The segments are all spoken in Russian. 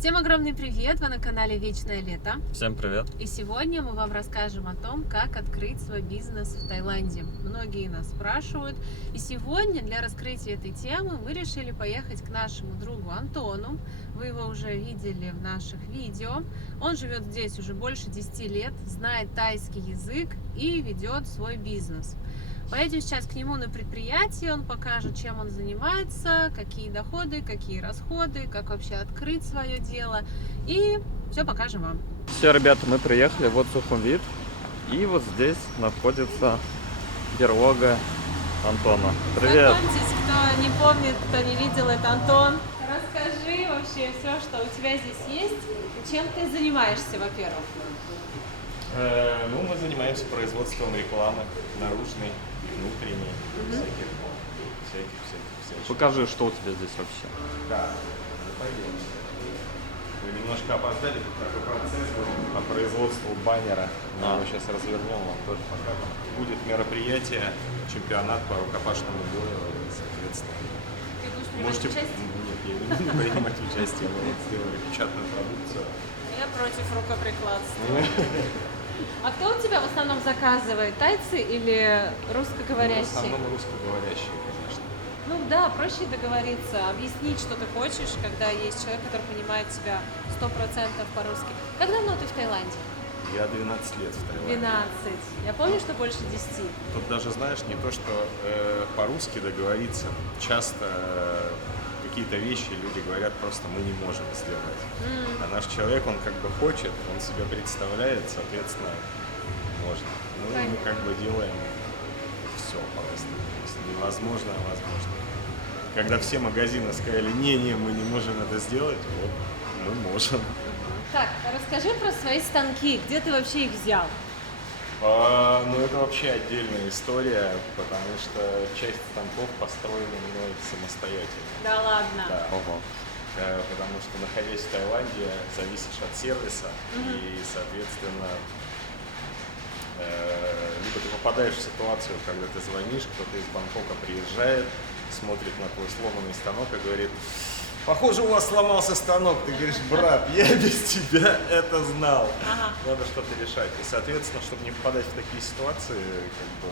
Всем огромный привет! Вы на канале Вечное Лето. Всем привет! И сегодня мы вам расскажем о том, как открыть свой бизнес в Таиланде. Многие нас спрашивают. И сегодня для раскрытия этой темы мы решили поехать к нашему другу Антону. Вы его уже видели в наших видео. Он живет здесь уже больше 10 лет, знает тайский язык и ведет свой бизнес. Поедем сейчас к нему на предприятие, он покажет, чем он занимается, какие доходы, какие расходы, как вообще открыть свое дело. И все покажем вам. Все, ребята, мы приехали, вот Сухумвит. И вот здесь находится берлога Антона. Привет! Знакомьтесь, кто не помнит, кто не видел, это Антон. Расскажи вообще все, что у тебя здесь есть. Чем ты занимаешься, во-первых? Мы занимаемся производством рекламы наружной и внутренней, всяких. Покажи, что у тебя здесь вообще. Да, пойдем. Мы немножко опоздали, тут такой процесс был по производству баннера. Мы его сейчас развернем, вам тоже покажем. Будет мероприятие, чемпионат по рукопашному бою, соответственно. Ты будешь принимать участие? Нет, я не буду принимать участие, мы вот сделали печатную продукцию. Я против рукоприкладства. А кто у тебя в основном заказывает? Тайцы или В русскоговорящие? основном русскоговорящие, конечно. Ну да, проще договориться, объяснить, что ты хочешь, когда есть человек, который понимает тебя 100% по-русски. Как давно ты в Таиланде? Я 12 лет в Таиланде. 12. Я помню, что больше 10. Тут даже, знаешь, не то, что по-русски договориться, часто какие-то вещи люди говорят, просто мы не можем сделать. А наш человек, он как бы хочет, он себя представляет, соответственно, можно. Ну, и мы как бы делаем все просто. То есть невозможно, а возможно. Когда все магазины сказали, не, мы не можем это сделать, вот мы можем. Так, расскажи про свои станки. Где ты вообще их взял? Ну, это вообще отдельная история, потому что часть станков построена мной самостоятельно. Да ладно. Да. Ого. Потому что, находясь в Таиланде, зависишь от сервиса, и, соответственно, либо ты попадаешь в ситуацию, когда ты звонишь, кто-то из Бангкока приезжает, смотрит на твой сломанный станок и говорит: похоже, у вас сломался станок. Ты говоришь: брат, я без тебя это знал. Надо что-то решать. И, соответственно, чтобы не попадать в такие ситуации, как бы...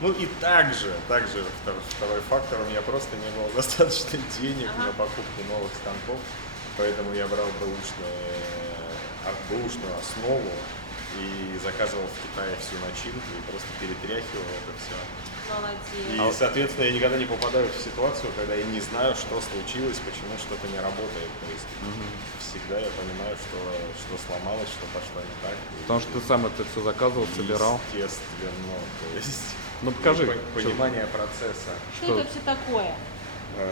Ну и также второй фактор, у меня просто не было достаточно денег на покупку новых станков, поэтому я брал бэушную основу и заказывал в Китае всю начинку и просто перетряхивал это все. Молодец. И, соответственно, я никогда не попадаю в ситуацию, когда я не знаю, что случилось, почему что-то не работает. То есть всегда я понимаю, что сломалось, что пошло не так. Потому что ты сам это все заказывал, собирал. Естественно. То есть Ну покажи. понимание процесса. Что это вообще такое?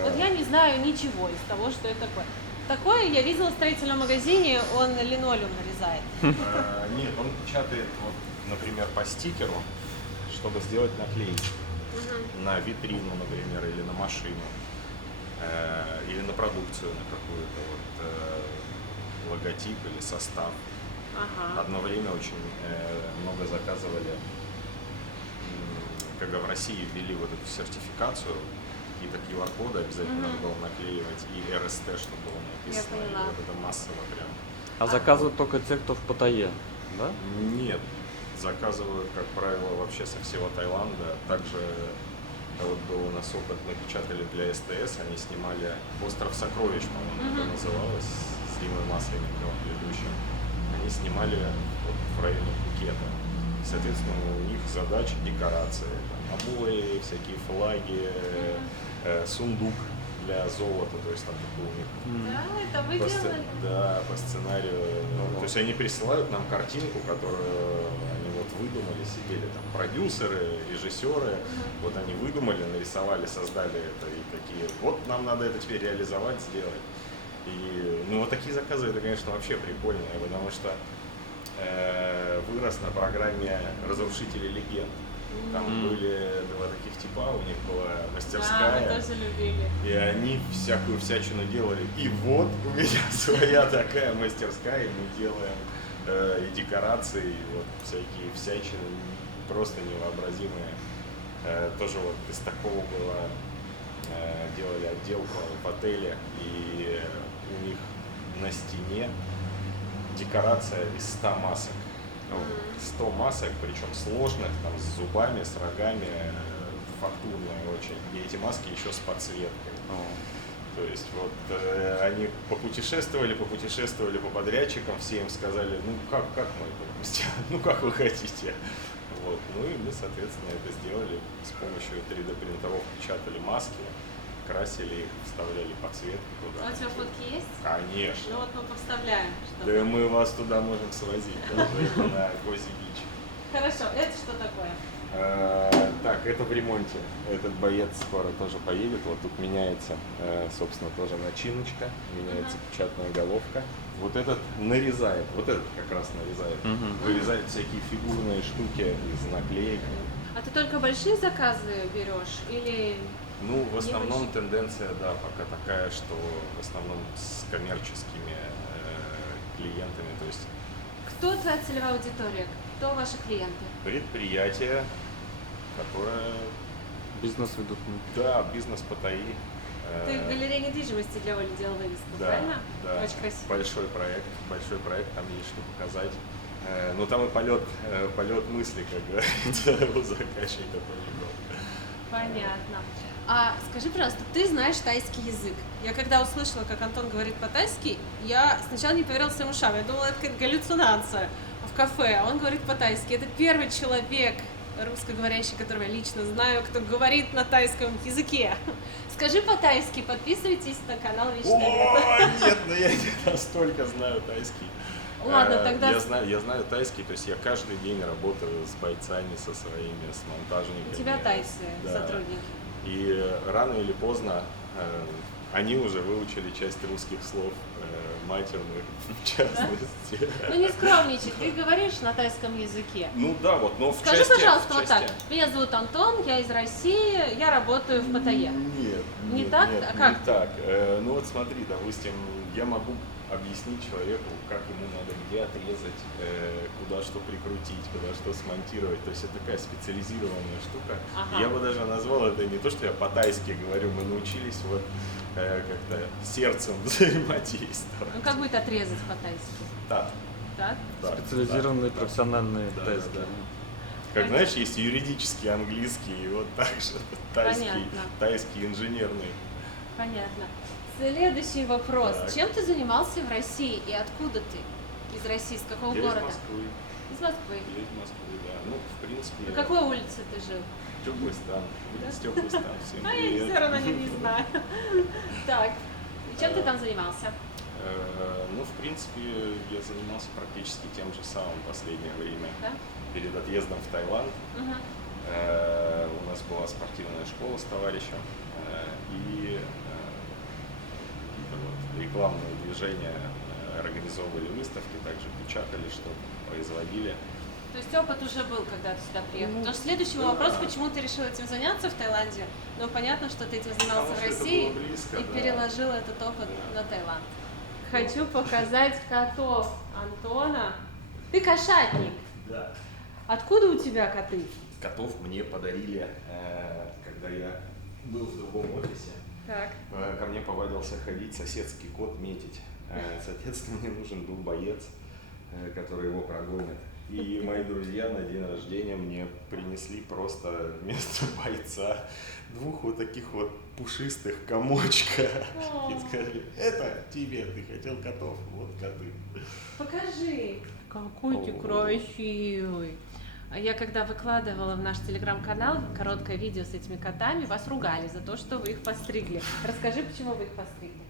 Вот я не знаю ничего из того, что это такое. Такое я видела в строительном магазине, он линолеум нарезает. Нет, он печатает, вот, например, по стикеру, чтобы сделать наклейки на витрину, например, или на машину, или на продукцию, на какую-то вот логотип или состав. Одно время очень много заказывали, когда в России ввели вот эту сертификацию, какие-то QR-коды обязательно надо было наклеивать, и РСТ, чтобы было написано. И вот это массово прям. А заказывают только те, кто в Паттайе, да? Нет, заказывают, как правило, вообще со всего Таиланда. Также вот был у нас опыт, мы печатали для СТС, они снимали «Остров сокровищ», по-моему, это называлось, с Димой Масленниковым ведущим. Они снимали вот в районе Пхукета. Соответственно, у них задача декорации, там, обои, всякие флаги, сундук для золота, то есть там такой у них. Да, это вы делали? Да, по сценарию. То есть они присылают нам картинку, которую они вот выдумали, сидели там продюсеры, режиссеры, вот они выдумали, нарисовали, создали это и такие, вот нам надо это теперь реализовать, сделать. И ну вот такие заказы, это, конечно, вообще прикольно, потому что вырос на программе «Разрушители легенд». Там были два таких типа, у них была мастерская. Да, мы тоже любили. И они всякую всячину делали. И вот у меня своя такая мастерская, и мы делаем и декорации, и вот всякие всячины просто невообразимые. Тоже вот из такого было, делали отделку в отеле, и у них на стене декорация из 100 масок. 100 масок, причем сложных, там, с зубами, с рогами, фактурные очень. И эти маски еще с подсветкой. То есть вот они попутешествовали по подрядчикам, все им сказали, ну как мы это сделаем, ну как вы хотите. Вот. Ну и мы, соответственно, это сделали с помощью 3D принтеров, печатали маски, красили их, вставляли подсветку туда. А у тебя фотки есть? Конечно. Ну вот мы поставляем. Да мы вас туда можем свозить, даже это на Кози-Бич. Хорошо, это что такое? Так, это в ремонте. Этот боец скоро тоже поедет. Вот тут меняется, собственно, тоже начиночка, меняется печатная головка. Вот этот нарезает, вот этот как раз нарезает. Вырезает всякие фигурные штуки из наклеек. А ты только большие заказы берешь или... Ну, в основном тенденция, да, пока такая, что в основном с коммерческими клиентами. То есть Кто твоя целевая аудитория? Кто ваши клиенты? предприятие, которое, Бизнес ведут. да, бизнес по ТАИ. Ты в галерее недвижимости для Оли делал вывеску, Да, правильно? да. Очень красиво. Большой проект, там есть что показать. Ну там и полет мысли, как говорится, у заказчика тоже был. Понятно. А скажи, пожалуйста, ты знаешь тайский язык? Я когда услышала, как Антон говорит по-тайски, я сначала не поверила своим ушам. Я думала, это какая-то галлюцинация в кафе, а он говорит по-тайски. Это первый человек русскоговорящий, которого я лично знаю, кто говорит на тайском языке. Скажи по-тайски, подписывайтесь на канал Вечное Лето. О, нет, ну я не настолько знаю тайский. Ладно, тогда... Я знаю тайский, то есть я каждый день работаю с бойцами, со своими, с монтажниками. У тебя тайцы, Да. сотрудники. И рано или поздно они уже выучили часть русских слов, матерных в частности. Ну не скромничай, ты говоришь на тайском языке. Ну да, вот, но в Скажи, части... пожалуйста, в вот так. части- Меня зовут Антон, я из России, я работаю в Паттайе. Нет, Не нет, так? нет, А как не так. Ну вот смотри, допустим, я могу объяснить человеку, как ему надо где отрезать, куда что прикрутить, куда что смонтировать. То есть это такая специализированная штука. Ага. Я бы даже назвал это не то, что я по-тайски говорю, мы научились вот как-то сердцем взаимодействовать. Ну как будет отрезать по-тайски? Так. Так? Специализированные профессиональные Да, тайские. да. Как знаешь, есть юридический английский, и вот так же Понятно. тайский инженерный. Понятно. Следующий вопрос. Так. Чем ты занимался в России и откуда ты? Из России, с какого Я города? из Москвы. Из Москвы. Я из Москвы, да. Ну, в принципе, На какой улице ты жил? теплый стан. Да? Теплый стан. Всем А я привет. все равно не знаю. Так. И чем ты там занимался? Ну, в принципе, я занимался практически тем же самым в последнее время. Да? Перед отъездом в Таиланд Угу. у нас была спортивная школа с товарищем. И вот, рекламные движения, организовывали выставки, также печатали что-то, производили. То есть опыт уже был, когда ты сюда приехал. Ну, Потому что следующий да. вопрос, почему ты решил этим заняться в Таиланде? Ну, понятно, что ты этим занимался Потому в что это России было близко, и да. переложил этот опыт Да. на Таиланд. Хочу показать котов Антона. Ты кошатник. Да. Откуда у тебя коты? Котов мне подарили, когда я был в другом офисе. Так. Ко мне повадился ходить соседский кот метить. Соответственно, мне нужен был боец, который его прогонит. И мои друзья на день рождения мне принесли просто вместо бойца двух вот таких вот пушистых комочка. И сказали, это тебе, ты хотел котов, вот коты. Покажи. Какой ты О. красивый. А я когда выкладывала в наш телеграм-канал короткое видео с этими котами, вас ругали за то, что вы их постригли. Расскажи, почему вы их постригли.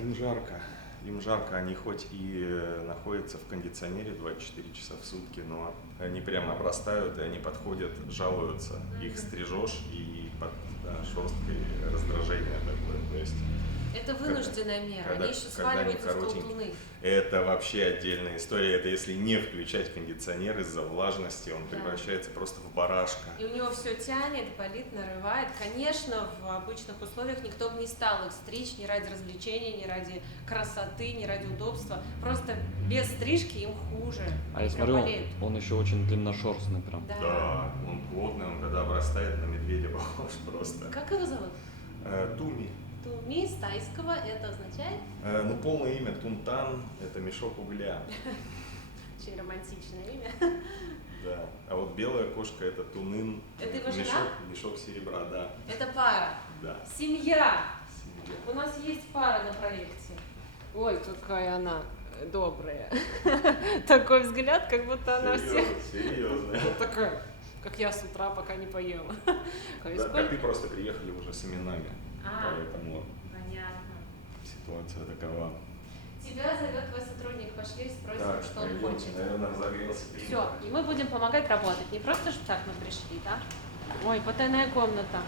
Им жарко. Им жарко, они хоть и находятся в кондиционере 24 часа в сутки, но они прямо обрастают, и они подходят, жалуются. Их стрижешь, и под шерсткой раздражение такое. То есть Это вынужденная мера, когда- они еще когда они сваливаются в коротенькие. колтуны. это вообще отдельная история. Это если не включать кондиционер из-за влажности, он Да. превращается просто в барашка. И у него все тянет, болит, нарывает. Конечно, в обычных условиях никто бы не стал их стричь ни ради развлечения, ни ради красоты, ни ради удобства. Просто без стрижки им хуже. А Они я прям смотрю, болеют. он еще очень длинношерстный прям. Да. Да, он плотный, он когда обрастает на медведя похож просто. Как его зовут? Туми. Туми с тайского это означает Ну, полное имя Тунтан – это мешок угля. очень романтичное имя. Да. А вот белая кошка – это Тунын. Это его жена? Мешок серебра, да. Это пара. Да. Семья. Семья. У нас есть пара на проекте. Ой, какая она добрая. Такой взгляд, как будто она всех... Серьезно. Вот такая, как я с утра, пока не поела. Да, коты просто приехали уже с именами, поэтому Понятно. ситуация такова. Тебя зовет твой сотрудник, пошли спросим, что он хочет. наверное, разогрелся. Все, и мы будем помогать работать. Не просто что так мы пришли, да? Ой, потайная комната.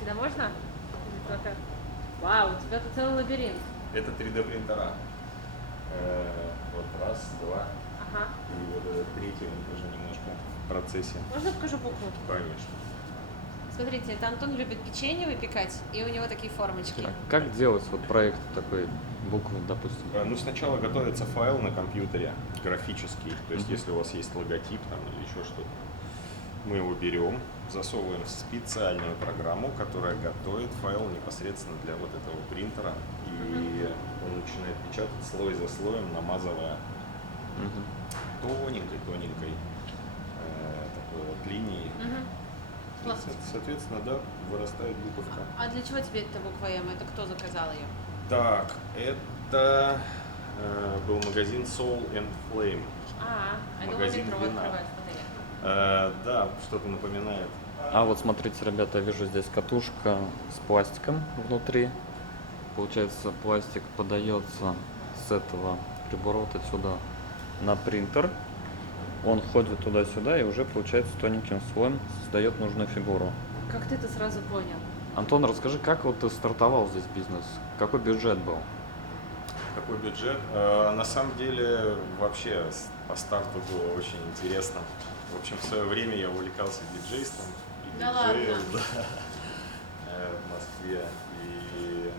Сюда можно? Или только- Вау, у тебя тут целый лабиринт. Это 3D принтера. Вот раз, два, Ага. и вот этот третий, он тоже немножко в процессе. Можно покажу букву? Конечно. Смотрите, это Антон любит печенье выпекать, и у него такие формочки. А как делать вот проект такой буквы, допустим? Ну, сначала готовится файл на компьютере, графический. То есть, Мгм. если у вас есть логотип там, или еще что-то, мы его берем, засовываем в специальную программу, которая готовит файл непосредственно для вот этого принтера. И он начинает печатать слой за слоем, намазывая Мгм. тоненькой такой вот линией. Мгм. И, Классно. соответственно, да, вырастает буковка. А для чего тебе эта буква М? Это кто заказал ее? Так, это был магазин Soul and Flame. Я думала, Магазин метро вина. открывают. Смотри. Да, что-то напоминает. А вот смотрите, ребята, я вижу здесь катушка с пластиком внутри. Получается, пластик подается с этого прибора вот отсюда на принтер. Он ходит туда-сюда и уже, получается, тоненьким слоем создает нужную фигуру. Как ты это сразу понял? Антон, расскажи, как вот ты стартовал здесь бизнес? Какой бюджет был? Какой бюджет? На самом деле, вообще, по старту было очень интересно. В общем, в свое время я увлекался диджейством. И Да диджеил, ладно? да, в Москве. И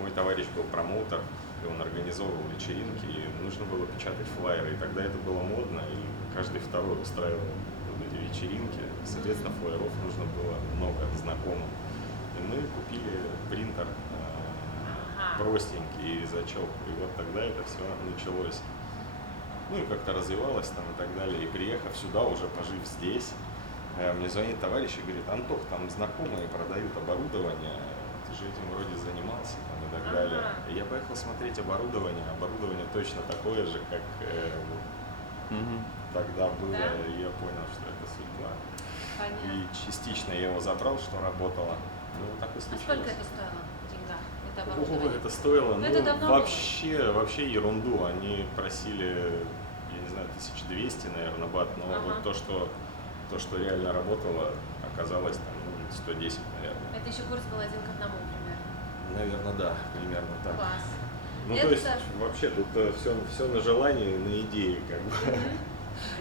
мой товарищ был промоутер, и он организовывал вечеринки, и нужно было печатать флаеры. И тогда это было модно, и каждый второй устраивал вот эти вечеринки. Соответственно, флаеров нужно было много знакомым. И мы купили принтер простенький, зачок. И вот тогда это все началось. Ну и как-то развивалось там и так далее. И приехав сюда, уже пожив здесь, мне звонит товарищ и говорит: Антох, там знакомые продают оборудование, ты же этим вроде занимался там, и так далее. И я поехал смотреть оборудование. Оборудование точно такое же, как Мгм. тогда было. Да? И я понял, что это судьба. Понятно. И частично я его забрал, что работало. Ну, вот так и А случилось. сколько это стоило в деньгах? Это Ого, оборудование? это стоило, Ну, ну, это давно вообще ерунду. Они просили, я не знаю, 1200, наверное, бат, но Ага. вот то, что реально работало, оказалось там, 110, наверное. Это еще курс был 1 к 1, примерно. Наверное, да, примерно так. Класс. Ну, Это- то есть, вообще, тут все на желании, на идее, как бы.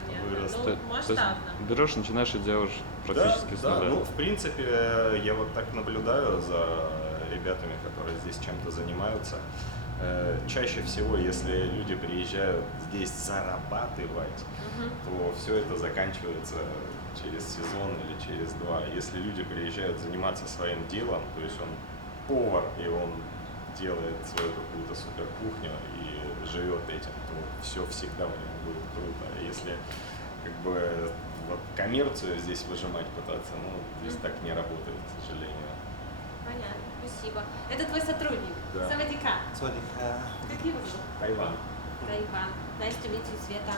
Понятно. Вырастет. То Ну, есть масштабно. берешь, начинаешь и делаешь практически с да, нуля. ну, в принципе, я вот так наблюдаю за ребятами, которые здесь чем-то занимаются. Чаще всего, если люди приезжают здесь зарабатывать, Мгм. то все это заканчивается через сезон или через два. Если люди приезжают заниматься своим делом, то есть он повар, и он делает свою какую-то супер кухню и живет этим, то все всегда у него будет круто. А если как бы вот коммерцию здесь выжимать пытаться, ну, здесь так не работает, к сожалению. Понятно, спасибо. Это твой сотрудник? Да. Савадика. Смотри-ка. Как его зовут? Тайвань. Тайван. Nice to meet you, Света.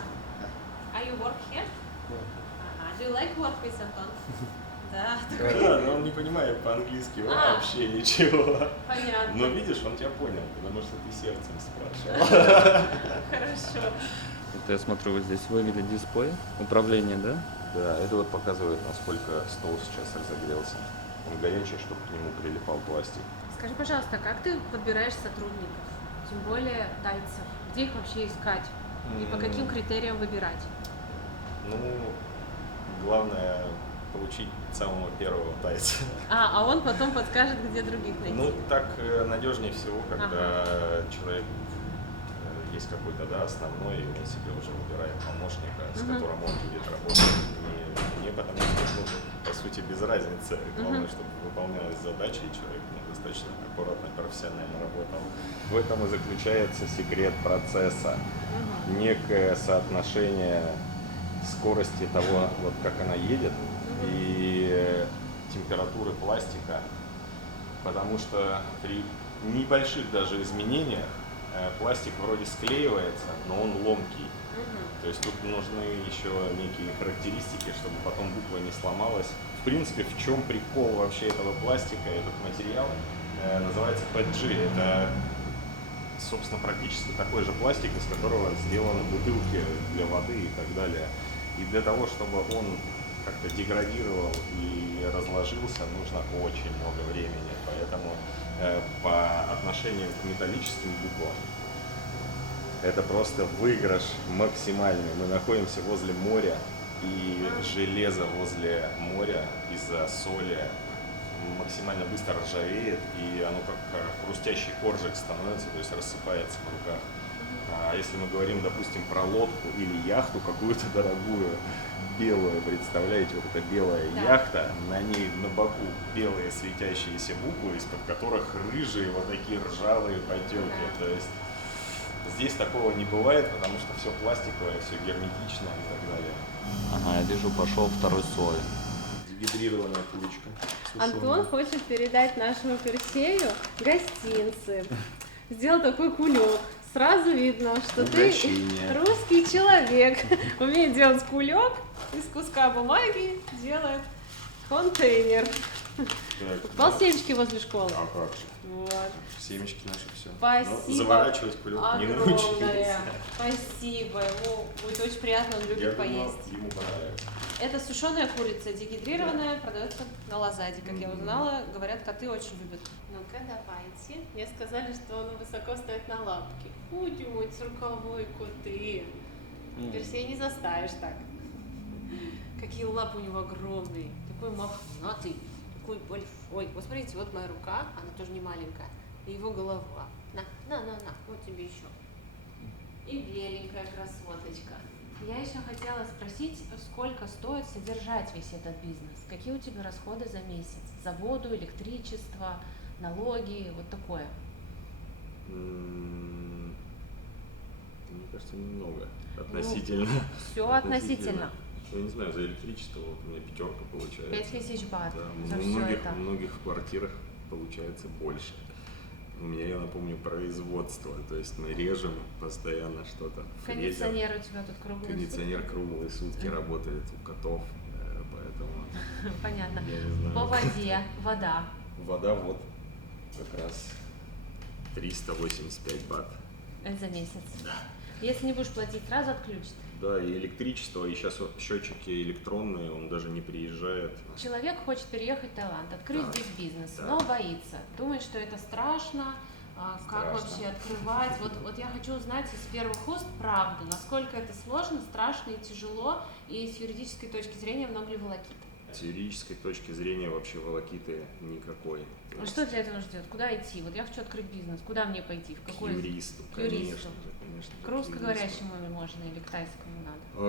Are you work here? Ага. Do you like work with Антон? Да, такой. Да, но он не понимает по-английски А. вообще ничего. Понятно. Но видишь, он тебя понял, потому что ты сердцем спрашивал. Хорошо. Это я смотрю, вот здесь выглядит дисплей, управление, да? Да, это вот показывает, насколько стол сейчас разогрелся. Он горячий, чтобы к нему прилипал пластик. Скажи, пожалуйста, как ты подбираешь сотрудников? Тем более тайцев. Где их вообще искать? И по каким критериям выбирать? Ну, главное получить самого первого тайца. А он потом подскажет, где других найти. Ну, так надежнее всего, когда человек есть какой-то, да, основной, и он себе уже выбирает помощника, с которым он будет работать. Не потому что, ну, по сути, без разницы. Главное, чтобы выполнялась задача, и человек, ну, достаточно аккуратно, профессионально работал. В этом и заключается секрет процесса. Некое соотношение скорости того, вот как она едет, и температуры пластика, потому что при небольших даже изменениях пластик вроде склеивается, но он ломкий. То есть тут нужны еще некие характеристики, чтобы потом буква не сломалась. В принципе, в чем прикол вообще этого пластика, этот материал называется PETG. Это, собственно, практически такой же пластик, из которого сделаны бутылки для воды и так далее. И для того, чтобы он как-то деградировал и разложился, нужно очень много времени. Поэтому по отношению к металлическим буквам это просто выигрыш максимальный. Мы находимся возле моря, и железо возле моря из-за соли максимально быстро ржавеет, и оно как хрустящий коржик становится, то есть рассыпается в руках. А если мы говорим, допустим, про лодку или яхту какую-то дорогую, белую, представляете, вот эта белая яхта, на ней на боку белые светящиеся буквы, из-под которых рыжие вот такие ржавые потеки. То есть здесь такого не бывает, потому что все пластиковое, все герметичное и так далее. Ага, я вижу, пошел второй слой. Дегидрированная курочка. Антон хочет передать нашему Персею гостинцы. Сделал такой кулек. Сразу видно, что Угощение. ты русский человек. Умеет делать кулек, из куска бумаги делает контейнер. Покупал семечки возле школы? А как же? Вот. Семечки наши все. Спасибо. Заворачивать кулек не научился. Огромное. Спасибо. Ему будет очень приятно, он любит Я думал, поесть. ему понравится. Это сушеная курица, дегидрированная, продается на Лазаде, как я узнала. Говорят, коты очень любят. Ну-ка, давайте. Мне сказали, что он высоко стоит на лапке. Удють с рукавой коты. Персей не заставишь так. Какие лапы у него огромные. Такой мохнатый, такой большой. Вот смотрите, вот моя рука, она тоже не маленькая. И его голова. На, вот тебе еще. И беленькая красоточка. Я еще хотела спросить, сколько стоит содержать весь этот бизнес? Какие у тебя расходы за месяц? За воду, электричество, налоги, вот такое? Мне кажется, немного. Относительно. Все относительно. Я не знаю, за электричество вот у меня 5 получается. 5000 бат Да, за у все многих, это. у многих в квартирах получается больше. У меня, я напомню, производство, то есть мы режем постоянно что-то. Кондиционер у тебя тут круглый. Кондиционер круглые сутки работает у котов, поэтому Понятно. я не знаю. По воде, вода. Вода вот как раз 385 бат. Это за месяц. Да. Если не будешь платить, сразу отключат. Да, и электричество, и сейчас вот счетчики электронные, он даже не приезжает. Человек хочет переехать в Таиланд, открыть Да. здесь бизнес, Да. но боится. Думает, что это страшно, как Страшно. вообще открывать. Вот я хочу узнать из первых уст правду, насколько это сложно, страшно и тяжело, и с юридической точки зрения много ли волокит. С юридической точки зрения вообще волокиты никакой. То А есть что для этого ждет? Куда идти? Вот я хочу открыть бизнес, куда мне пойти? В к какой? юристу, К юристу. конечно же. К юристу. русскоговорящему можно или к тайскому надо?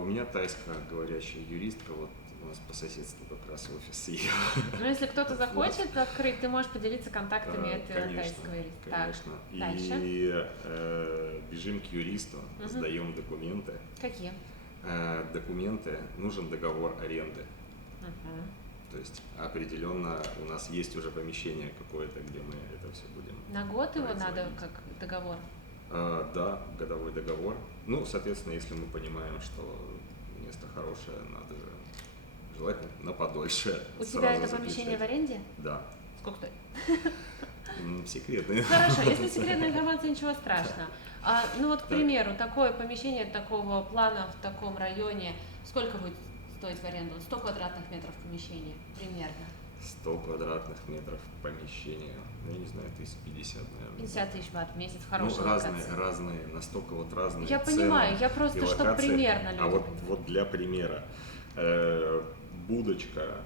У меня тайско-говорящая юристка, вот у нас по соседству как раз офис ее. Ну, если кто-то захочет открыть, ты можешь поделиться контактами этого Конечно, тайского юриста. конечно. Так, дальше. И бежим к юристу, сдаем документы. Какие? Документы, нужен договор аренды. Мгм. То есть определенно у нас есть уже помещение какое-то, где мы это все будем. На год его надо производить. как договор? Да, годовой договор. Ну, соответственно, если мы понимаем, что место хорошее, надо же желательно на подольше. У сразу тебя это заключать. помещение в аренде? Да. Сколько стоит? Секретные. Хорошо, если секретная информация, ничего страшного. Ну вот, к примеру, такое помещение такого плана в таком районе, сколько будет стоить в аренду? 100 квадратных метров помещения примерно. 100 квадратных метров помещения. Я не знаю, 1050, наверное. 50 тысяч бат в месяц, Ну, хорошая локация. разные, настолько вот разные Я цены понимаю, я просто, и чтобы локации. примерно люди А вот, понимали. вот для примера, будочка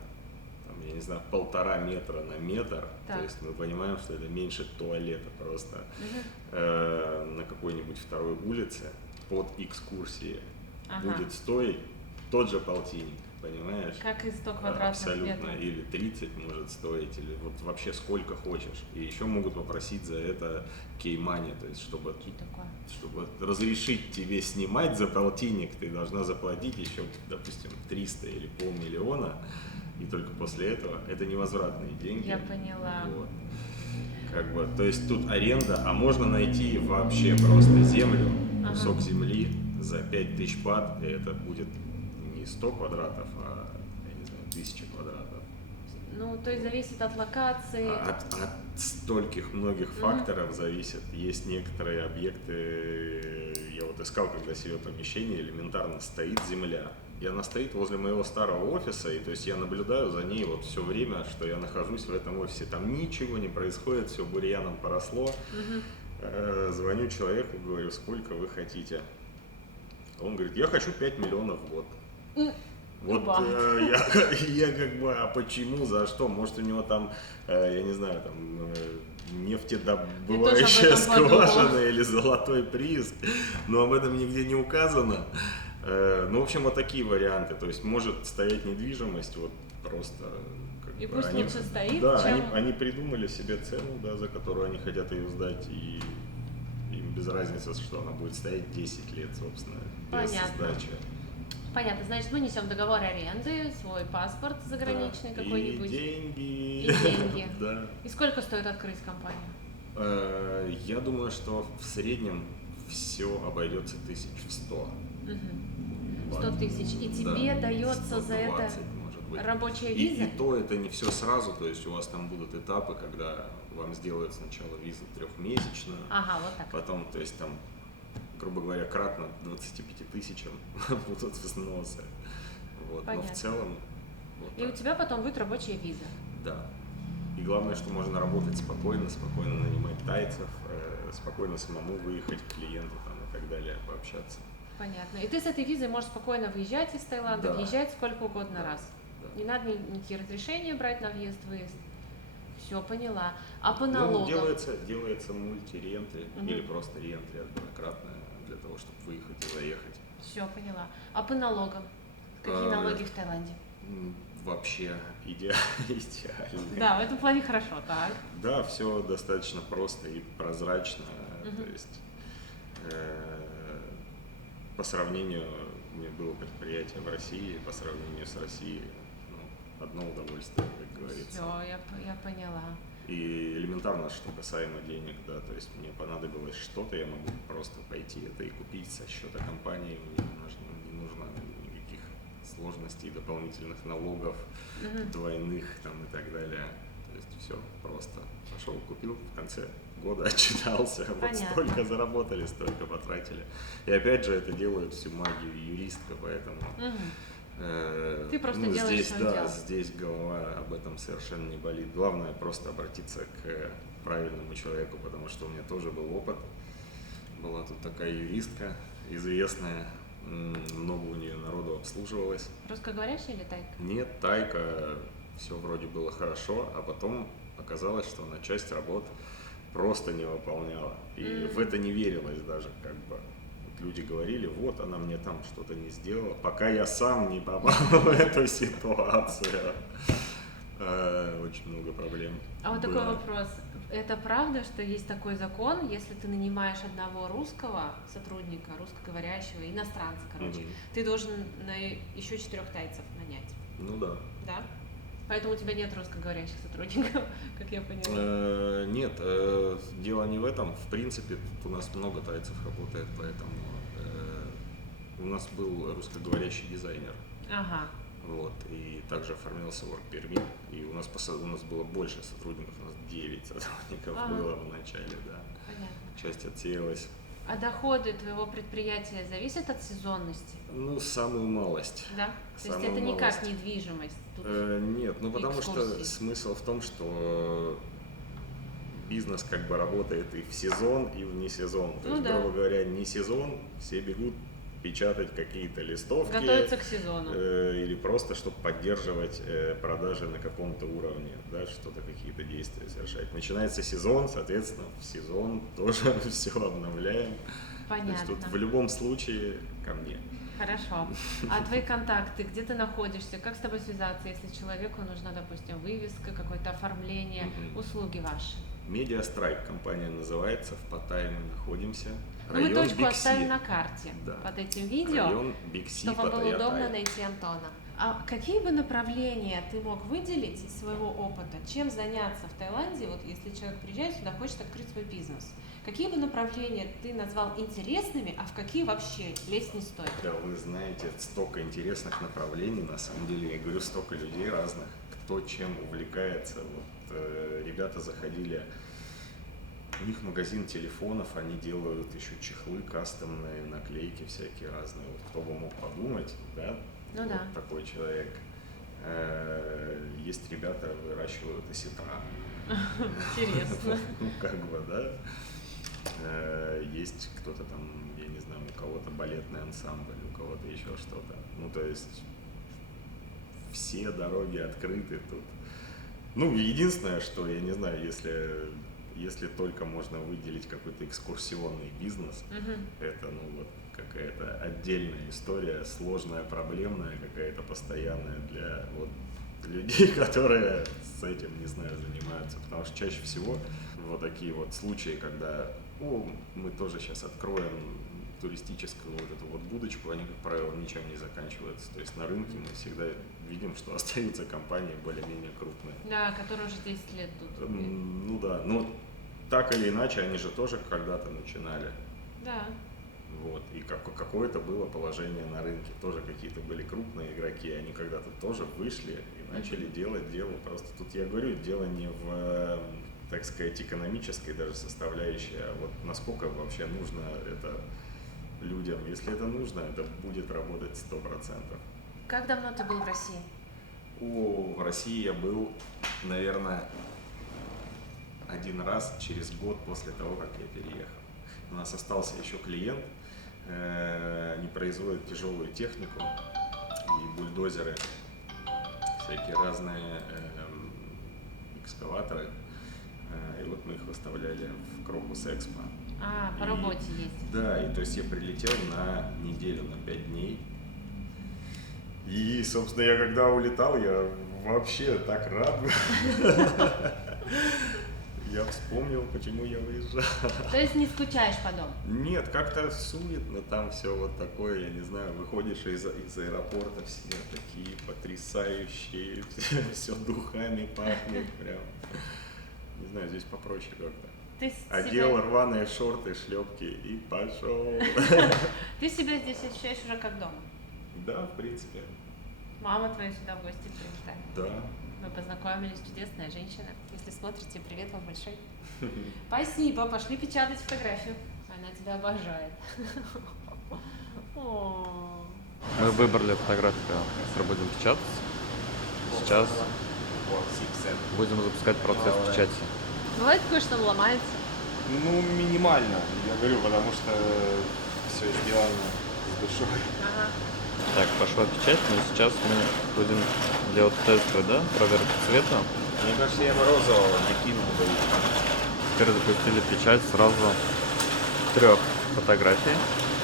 там, я не знаю, 1,5 метра на метр, Так. то есть мы понимаем, что это меньше туалета просто на какой-нибудь второй улице под экскурсии Ага. будет стоить тот же полтинник, понимаешь? Как и 100 квадратных Абсолютно. метров. Или 30 может стоить, или вот вообще сколько хочешь. И еще могут попросить за это кеймани, то есть чтобы Что такое? чтобы разрешить тебе снимать за полтинник, ты должна заплатить еще, допустим, 300 или 500 000, и только после этого это невозвратные деньги. Я поняла. Вот. Как бы, то есть тут аренда, а можно найти вообще просто землю, кусок земли за 5000 бат, и это будет не 100 квадратов, а, я не знаю, 1000 квадратов. Ну, то есть зависит от локации. От стольких многих факторов зависит. Есть некоторые объекты, я вот искал, когда себе помещение, элементарно стоит земля. И она стоит возле моего старого офиса, и то есть я наблюдаю за ней вот все время, что я нахожусь в этом офисе. Там ничего не происходит, все бурьяном поросло. Звоню человеку, говорю, сколько вы хотите. Он говорит, я хочу 5 миллионов в год. Вот Ба. я как бы, а почему, за что? Может, у него там, я не знаю, там нефтедобывающая Я тоже об этом подумала. скважина или золотой прииск, но об этом нигде не указано. Ну, в общем, вот такие варианты. То есть может стоять недвижимость, вот просто. Как И бы пусть лучше стоит, да, чем... они придумали себе цену, да, за которую они хотят ее сдать, и им без разницы, что она будет стоять 10 лет, собственно, без Понятно. сдачи. Понятно, значит, мы несем договор аренды, свой паспорт заграничный Да. какой-нибудь. И деньги. И деньги. Да. И сколько стоит открыть компанию? Я думаю, что в среднем все обойдется 1100. Мгм. 100 тысяч. И тебе Да, дается за это 120, может быть. рабочая И виза? то это не все сразу, то есть у вас там будут этапы, когда вам сделают сначала визу 3-месячную, Ага, вот так. потом, то есть там, грубо говоря, кратно 25 тысячам будут взносы. Вот. Но в Понятно. целом, вот И у так. тебя потом будет рабочая виза. Да. И главное, что можно работать спокойно нанимать тайцев, спокойно самому выехать к клиенту там, и так далее, пообщаться. Понятно. И ты с этой визой можешь спокойно выезжать из Таиланда, Да. въезжать сколько угодно Да. раз. Да. Не надо никакие разрешения брать на въезд-выезд. Все, поняла. А по Ну, налогам? делается мультиренты Мгм. или просто ренты однократная для того, чтобы выехать и заехать. Все, поняла. А по налогам? Какие налоги в Таиланде? Вообще идеально. Да, в этом плане хорошо, так. Да, все достаточно просто и прозрачно. Мгм. То есть по сравнению, у меня было предприятие в России, по сравнению с Россией, ну, одно удовольствие, как говорится. Все, я поняла. И элементарно, что касаемо денег, да, то есть мне понадобилось что-то, я могу просто пойти это и купить со счета компании, мне не нужно никаких сложностей, дополнительных налогов, двойных там и так далее. То есть все просто пошел, купил, в конце года отчитался, вот Понятно. столько заработали, столько потратили. И опять же это делают всю магию юристка, поэтому... Ты просто делаешь здесь, своё да, дело. здесь голова об этом совершенно не болит. Главное просто обратиться к правильному человеку, потому что у меня тоже был опыт. Была тут такая юристка известная, много у нее народу обслуживалось. Русскоговорящая или тайка? Нет, тайка, все вроде было хорошо, а потом оказалось, что она часть работ просто не выполняла. И в это не верилось даже, как бы. Люди говорили, вот она мне там что-то не сделала, пока я сам не попал в эту ситуацию. Очень много проблем. А вот было. такой вопрос. Это правда, что есть такой закон, если ты нанимаешь одного русского сотрудника, русскоговорящего, иностранца, короче, Мгм. ты должен еще 4 тайцев нанять, Ну да. да? Поэтому у тебя нет русскоговорящих сотрудников, как я поняла. Нет, дело не в этом. В принципе, тут у нас много тайцев работает, поэтому у нас был русскоговорящий дизайнер. Ага. Вот, и также оформился work permit, и у нас было больше сотрудников, у нас 9 сотрудников Ага. было в начале, да. Понятно. Часть отсеялась. А доходы твоего предприятия зависят от сезонности, Ну, самую малость. да? То есть Самую это не малость. как недвижимость. Тут Нет, ну потому что экскурсии. смысл в том, что бизнес как бы работает и в сезон, и в не сезон. То Ну есть, да. грубо говоря, не сезон, все бегут печатать какие-то листовки. Готовиться к сезону. Или просто, чтобы поддерживать продажи на каком-то уровне, да, что-то, какие-то действия совершать. Начинается сезон, соответственно, в сезон тоже все обновляем. Понятно. То есть тут в любом случае ко мне. Хорошо. А твои контакты, где ты находишься, как с тобой связаться, если человеку нужна, допустим, вывеска, какое-то оформление, услуги ваши? Медиастрайк компания называется, в Паттайе мы находимся. Ну, мы точку Бикси. оставим на карте Да. под этим видео, Район Бикси, чтобы было Паттайя, удобно Тай. найти Антона. А какие бы направления ты мог выделить из своего опыта? Чем заняться в Таиланде, вот если человек приезжает сюда, хочет открыть свой бизнес? Какие бы направления ты назвал интересными, а в какие вообще лезть не стоит? Да, вы знаете, столько интересных направлений, на самом деле, я говорю, столько людей разных, кто чем увлекается. Вот ребята заходили, у них магазин телефонов, они делают еще чехлы кастомные, наклейки всякие разные. Вот кто бы мог подумать, да? Ну вот да. такой человек. Есть ребята, выращивают осетра. Интересно. Ну, как бы, да. Есть кто-то там, я не знаю, у кого-то балетный ансамбль, у кого-то еще что-то. Ну, то есть все дороги открыты тут. Ну, единственное, что, я не знаю, если только можно выделить какой-то экскурсионный бизнес, это, ну, вот какая-то отдельная история, сложная, проблемная, какая-то постоянная для вот людей, которые с этим, не знаю, занимаются. Потому что чаще всего вот такие вот случаи, когда мы тоже сейчас откроем туристическую вот эту вот будочку, они, как правило, ничем не заканчиваются. То есть на рынке мы всегда видим, что остаются компании более-менее крупные. Да, которые уже 10 лет тут. Ну да, но так или иначе, они же тоже когда-то начинали. Да. Вот. И какое-то было положение на рынке. Тоже какие-то были крупные игроки, они когда-то тоже вышли и начали делать дело. Просто тут я говорю, дело не в, так сказать, экономической даже составляющей, а вот насколько вообще нужно это людям. Если это нужно, это будет работать 100%. Как давно ты был в России? В России я был, наверное, один раз через год после того, как я переехал. У нас остался еще клиент, они производят тяжелую технику и бульдозеры, всякие разные экскаваторы. И вот мы их выставляли в Крокус Экспо. По работе ездить. Да, и то есть я прилетел на неделю, на 5 дней. И, собственно, я когда улетал, я вообще так рад был. Я вспомнил, почему я уезжал. То есть не скучаешь по дому? Нет, как-то суетно, там все вот такое, я не знаю, выходишь из аэропорта, все такие потрясающие, все духами пахнет прям. Не знаю, здесь попроще как-то. Одел рваные шорты, шлепки и пошел. Ты себя здесь ощущаешь уже как дома? Да, в принципе. Мама твоя сюда в гости приезжает? Да. Мы познакомились, чудесная женщина. Если смотрите, привет вам большой. Спасибо, пошли печатать фотографию. Она тебя обожает. Мы выбрали фотографию, которую будем печатать. Сейчас будем запускать процесс печати. Бывает такое, что он ломается? Ну, минимально, я говорю, потому что все сделано с душой. Ага. Так, пошла печать, но сейчас мы будем делать тесты, да? Проверку цвета. Мне кажется, я бы розового накинул бы. Теперь запустили печать сразу 3 фотографий.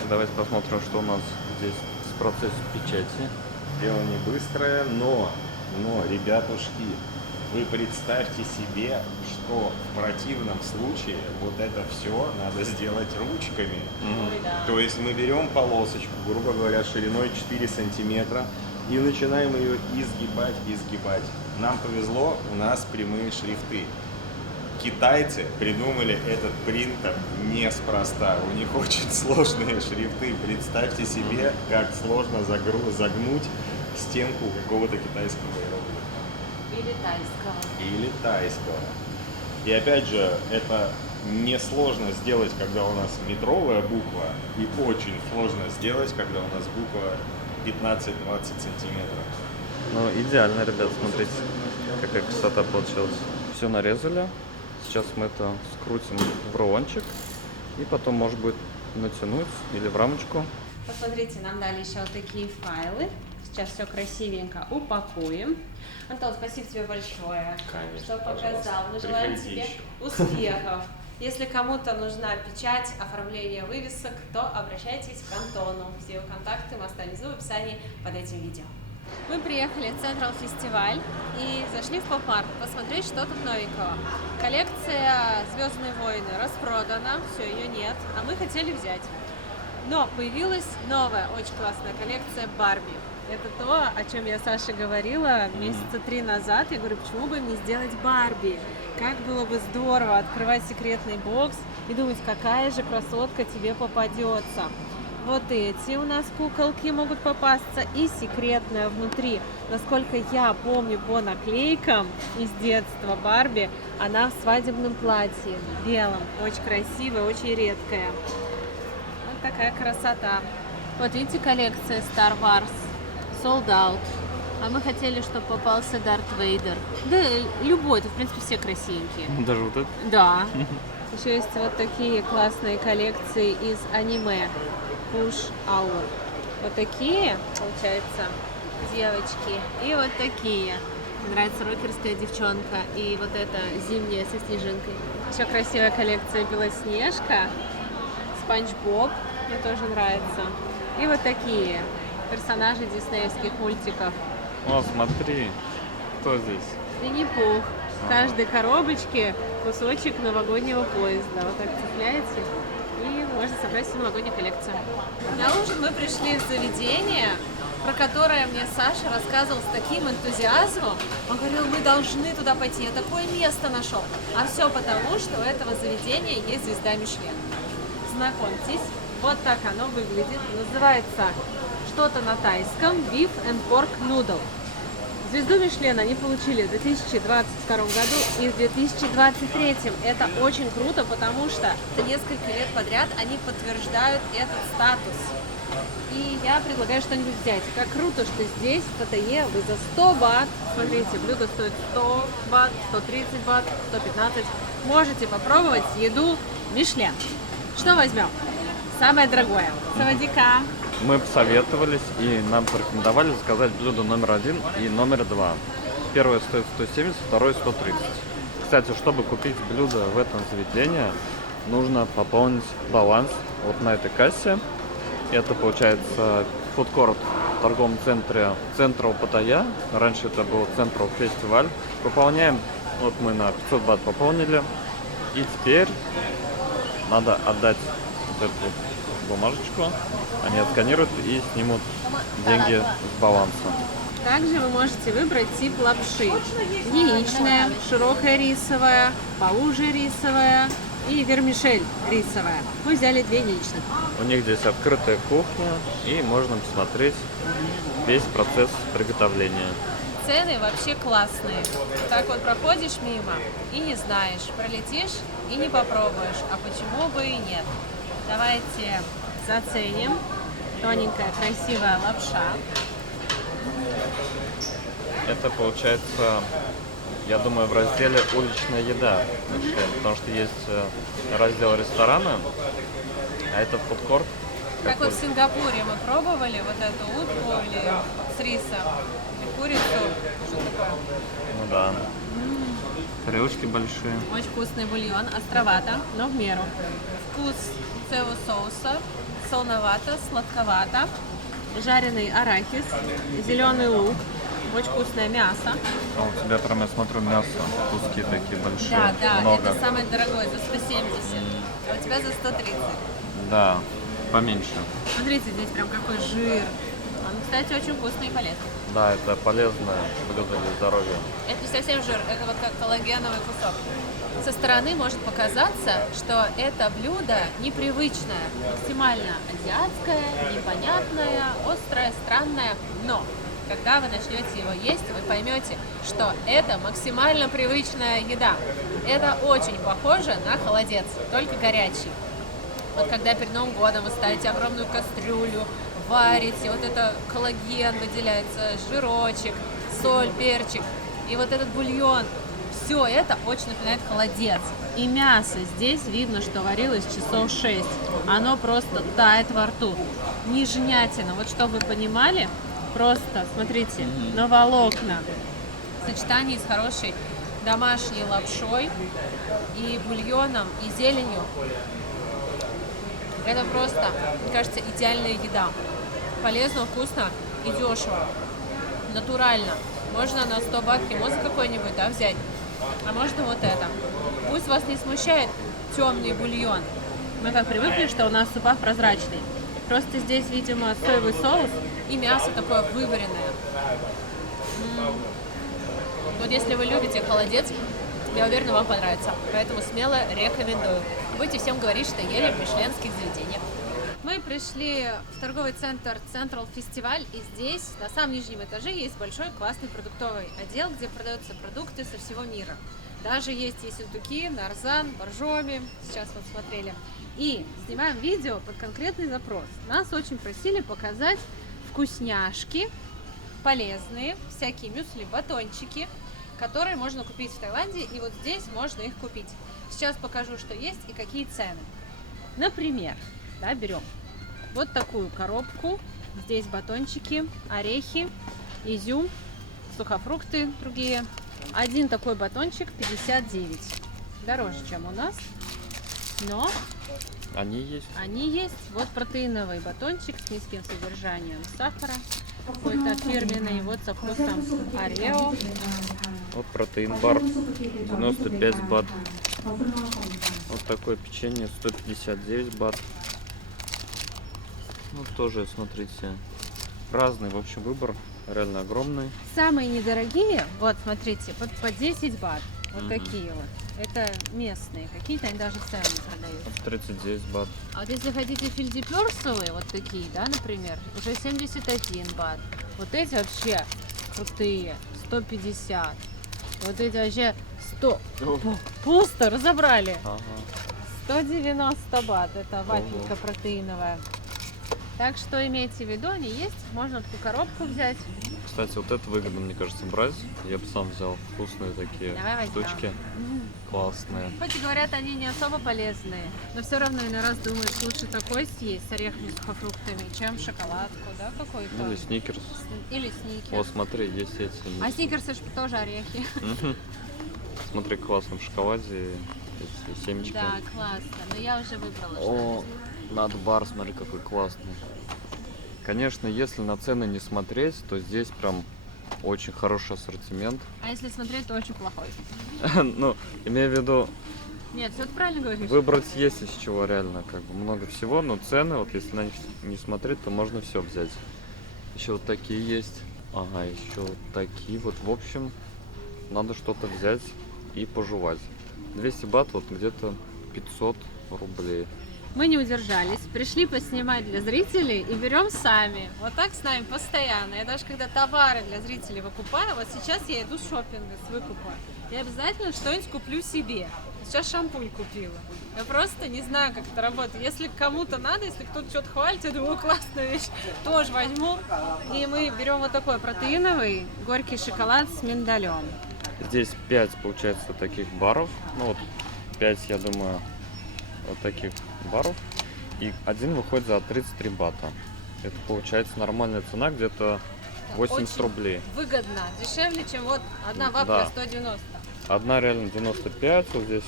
Давайте посмотрим, что у нас здесь с процессом печати. Дело не быстрое, но, ребятушки, вы представьте себе, что в противном случае вот это все надо сделать ручками. Ой, да. То есть мы берем полосочку, грубо говоря, шириной 4 сантиметра и начинаем ее изгибать. Нам повезло, у нас прямые шрифты. Китайцы придумали этот принтер неспроста. У них очень сложные шрифты. Представьте себе, как сложно загнуть стенку какого-то китайского иероглифа. Или тайского. И опять же, это несложно сделать, когда у нас метровая буква, и очень сложно сделать, когда у нас буква 15-20 сантиметров. Ну, идеально, ребят, смотрите, какая красота получилась. Все нарезали. Сейчас мы это скрутим в рулончик. И потом, может быть, натянуть или в рамочку. Посмотрите, нам дали еще вот такие файлы. Сейчас все красивенько упакуем. Антон, спасибо тебе большое, Конечно, что показал. пожалуйста. Мы желаем Приходите тебе еще. успехов. Если кому-то нужна печать, оформление вывесок, то обращайтесь к Антону. Все его контакты мы оставим внизу в описании под этим видео. Мы приехали в Централ фестиваль и зашли в поп-арт посмотреть, что тут новенького. Коллекция «Звездные войны» распродана, все, ее нет, а мы хотели взять. Но появилась новая, очень классная коллекция «Барби». Это то, о чем я Саше говорила месяца 3 назад. Я говорю, почему бы мне сделать Барби? Как было бы здорово открывать секретный бокс и думать, какая же красотка тебе попадется. Вот эти у нас куколки могут попасться и секретная внутри. Насколько я помню по наклейкам из детства Барби, она в свадебном платье, белом, очень красивая, очень редкая. Вот такая красота. Вот видите, коллекция Star Wars, Sold Out. А мы хотели, чтобы попался Дарт Вейдер. Да, любой, это в принципе все красивенькие. Даже вот это? Да. Еще есть вот такие классные коллекции из аниме. Push Hour. Вот такие, получается, девочки. И вот такие. Мне нравится рокерская девчонка. И вот эта зимняя со снежинкой. Еще красивая коллекция Белоснежка. Спанч Боб. Мне тоже нравится. И вот такие персонажи диснеевских мультиков. О, смотри, кто здесь? Винни-Пух. В каждой коробочке кусочек новогоднего поезда. Вот так цепляете, и можно собрать всю новогоднюю коллекцию. На ужин мы пришли в заведение, про которое мне Саша рассказывал с таким энтузиазмом. Он говорил, мы должны туда пойти, я такое место нашел. А все потому, что у этого заведения есть звезда Мишлен. Знакомьтесь, вот так оно выглядит. Называется что-то на тайском Beef and Pork Noodle. Звезду Мишлен они получили в 2022 году и в 2023. Это очень круто, потому что несколько лет подряд они подтверждают этот статус. И я предлагаю что-нибудь взять. Как круто, что здесь, в ПТЕ, вы за 100 бат, смотрите, блюдо стоит 100 бат, 130 бат, 115, можете попробовать еду Мишлен. Что возьмем? Самое дорогое. Савадика. Мы посоветовались и нам порекомендовали заказать блюдо номер 1 и номер 2. Первое стоит 170, второе 130. Кстати, чтобы купить блюдо в этом заведении, нужно пополнить баланс вот на этой кассе. Это получается фудкорт в торговом центре Централ Паттайя. Раньше это был Централ Фестиваль. Пополняем, вот мы на 500 бат пополнили. И теперь надо отдать вот эту бумажечку, они отсканируют и снимут деньги с баланса. Также вы можете выбрать тип лапши. Яичная, широкая рисовая, поуже рисовая и вермишель рисовая. Мы взяли 2 яичных. У них здесь открытая кухня и можно посмотреть весь процесс приготовления. Цены вообще классные. Так вот проходишь мимо и не знаешь, пролетишь и не попробуешь, а почему бы и нет. Давайте заценим. Тоненькая, красивая лапша. Это получается, я думаю, в разделе уличная еда, потому что есть раздел ресторана, а это фудкорт. Как вот в Сингапуре мы пробовали вот эту утку или с рисом, или курицу. Что такое? Ну да. Тарелочки большие. Очень вкусный бульон, островато, но в меру. Вкус целого соуса, солоновато, сладковато, жареный арахис, зеленый лук, очень вкусное мясо. А у тебя прям, я смотрю, мясо, куски такие большие, Да, много. это самое дорогое, за 170, а у тебя за 130. Да, поменьше. Смотрите, здесь прям какой жир. Он, кстати, очень вкусный и полезный. Да, это полезное блюдо для здоровья. Это не совсем жир, это вот как коллагеновый кусок. Со стороны может показаться, что это блюдо непривычное, максимально азиатское, непонятное, острое, странное, но когда вы начнете его есть, вы поймете, что это максимально привычная еда. Это очень похоже на холодец, только горячий. Вот когда перед Новым годом вы ставите огромную кастрюлю, варите, вот это коллаген выделяется, жирочек, соль, перчик, и вот этот бульон Все это очень напоминает холодец. И мясо здесь видно, что варилось часов 6. Оно просто тает во рту. Нежнятина. Вот чтобы вы понимали, просто, смотрите, на волокна. В сочетании с хорошей домашней лапшой и бульоном, и зеленью. Это просто, мне кажется, идеальная еда. Полезно, вкусно и дешево. Натурально. Можно на 100 бат химоза какой-нибудь, да, взять. А можно вот это. Пусть вас не смущает темный бульон. Мы как привыкли, что у нас в супах прозрачный. Просто здесь, видимо, соевый соус и мясо такое вываренное. Вот если вы любите холодец, я уверена, вам понравится. Поэтому смело рекомендую. Будете всем говорить, что ели в мишленских заведениях. Мы пришли в торговый центр Central Festival, и здесь, на самом нижнем этаже, есть большой классный продуктовый отдел, где продаются продукты со всего мира. Даже есть и сельдуки, нарзан, боржоми, сейчас вот смотрели. И снимаем видео под конкретный запрос. Нас очень просили показать вкусняшки, полезные, всякие мюсли, батончики, которые можно купить в Таиланде, и вот здесь можно их купить. Сейчас покажу, что есть и какие цены. Например, да, берем вот такую коробку. Здесь батончики, орехи, изюм, сухофрукты другие. Один такой батончик 59. Дороже, чем у нас, но Они есть. они есть. Вот протеиновый батончик с низким содержанием сахара. Какой-то фирменный, вот со вкусом орео. Вот протеин бар 95 бат. Вот такое печенье 159 бат. Ну тоже, смотрите, разный, в общем, выбор реально огромный. Самые недорогие, вот смотрите, по 10 бат. Вот Мгм. такие вот. Это местные. Какие-то они даже в цену продают. Вот 39 бат. А вот если хотите фильдеперсовые, вот такие, да, например, уже 71 бат. Вот эти вообще крутые, 150. Вот эти вообще 100. Пусто, разобрали. Ага. 190 бат. Это вафелька протеиновая. Так что имейте в виду, они есть. Можно такую коробку взять. Кстати, вот это выгодно, мне кажется, брать. Я бы сам взял вкусные такие Давай возьмем. штучки. Классные. Хоть и говорят, они не особо полезные, но все равно иной раз думаешь, лучше такой съесть с орехами, сухофруктами, чем шоколадку, да, какой-то. Или сникерс. Или сникерс. Вот смотри, есть эти. А сникерсы ж тоже орехи. Мгм. Смотри, классно в шоколаде эти семечки. Да, классно. Но я уже выбрала, что О, возьму. надбар, смотри, какой классный. Конечно, если на цены не смотреть, то здесь прям очень хороший ассортимент. А если смотреть, то очень плохой. Ну, имею в виду, Нет, все ты правильно говоришь. выбрать есть из чего реально, как бы много всего, но цены, вот если на них не смотреть, то можно все взять. Еще вот такие есть. Ага, еще вот такие. Вот, в общем, надо что-то взять и пожевать. 200 бат, вот где-то 500 рублей. Мы не удержались, пришли поснимать для зрителей и берем сами. Вот так с нами постоянно. Я даже когда товары для зрителей выкупаю, вот сейчас я иду с шопинга, с выкупа, я обязательно что-нибудь куплю себе. Сейчас шампунь купила. Я просто не знаю, как это работает. Если кому-то надо, если кто-то что-то хвалит, я думаю, классная вещь, тоже возьму. И мы берем вот такой протеиновый горький шоколад с миндалем. Здесь 5, получается, таких баров. Ну вот 5, я думаю, вот таких баров. И один выходит за 33 бата. Это получается нормальная цена, где-то 80 Очень рублей. выгодно, дешевле, чем вот одна вафля Да. 190. Одна реально 95, вот здесь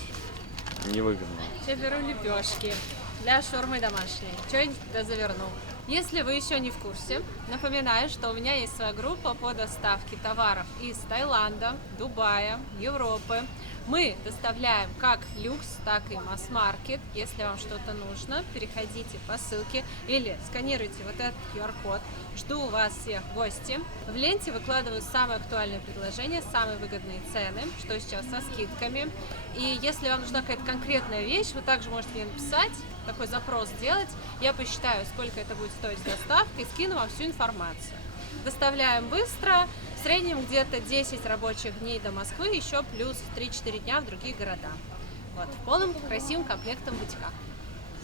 невыгодно. Я беру лепешки для шаурмы домашней. Что-нибудь да заверну. Если вы еще не в курсе, напоминаю, что у меня есть своя группа по доставке товаров из Таиланда, Дубая, Европы. Мы доставляем как люкс, так и масс-маркет. Если вам что-то нужно, переходите по ссылке или сканируйте вот этот QR-код. Жду вас всех в гости. В ленте выкладываю самые актуальные предложения, самые выгодные цены, что сейчас со скидками. И если вам нужна какая-то конкретная вещь, вы также можете мне написать, такой запрос сделать. Я посчитаю, сколько это будет стоить с доставкой, скину вам всю информацию. Доставляем быстро, в среднем где-то 10 рабочих дней до Москвы, еще плюс 3-4 дня в другие города. Вот, в полном красивым комплектом бутика.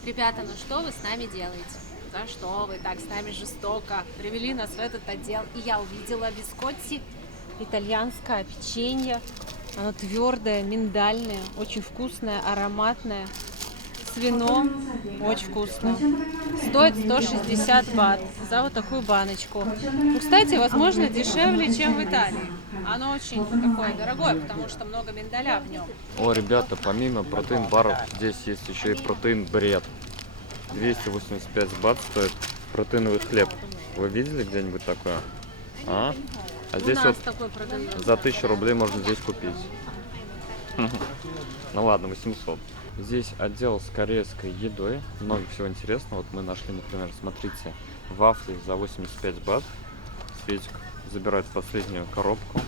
Ребята, ну что вы с нами делаете? За что вы так с нами жестоко привели нас в этот отдел? И я увидела бискотти, итальянское печенье. Оно твердое, миндальное, очень вкусное, ароматное. С вином, очень вкусно. Стоит 160 бат за вот такую баночку. Ну, кстати, возможно, дешевле, чем в Италии. Оно очень такое дорогое, потому что много миндаля в нем. О, ребята, помимо протеин-баров, здесь есть еще и протеин-бред. 285 бат стоит протеиновый хлеб. Вы видели где-нибудь такое? А здесь У вот нас такой продается. за 1000 рублей можно здесь купить. Ну ладно, 800. Здесь отдел с корейской едой. Много всего интересного. Вот мы нашли, например, смотрите, вафли за 85 бат. Светик забирает последнюю коробку.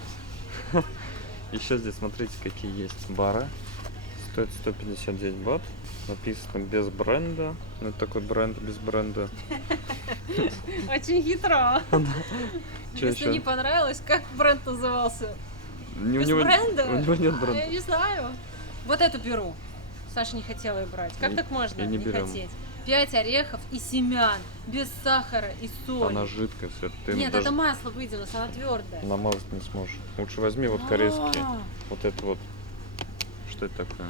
Еще здесь, смотрите, какие есть бары. Стоит 159 бат. Написано без бренда. Ну, это такой бренд без бренда. Очень хитро. Чё Если ещё? не понравилось, как бренд назывался? У Без него бренда? У него нет Я бренда. не знаю. Вот эту беру. Саша не хотела ее брать. Как И- так можно и не берем. хотеть? 5 орехов и семян, без сахара и соли. Она жидкая, Свет. Ты Нет, даже это масло выделилось, она твердая. намазать не сможешь. Лучше возьми вот корейский. А, Вот это вот. Что это такое?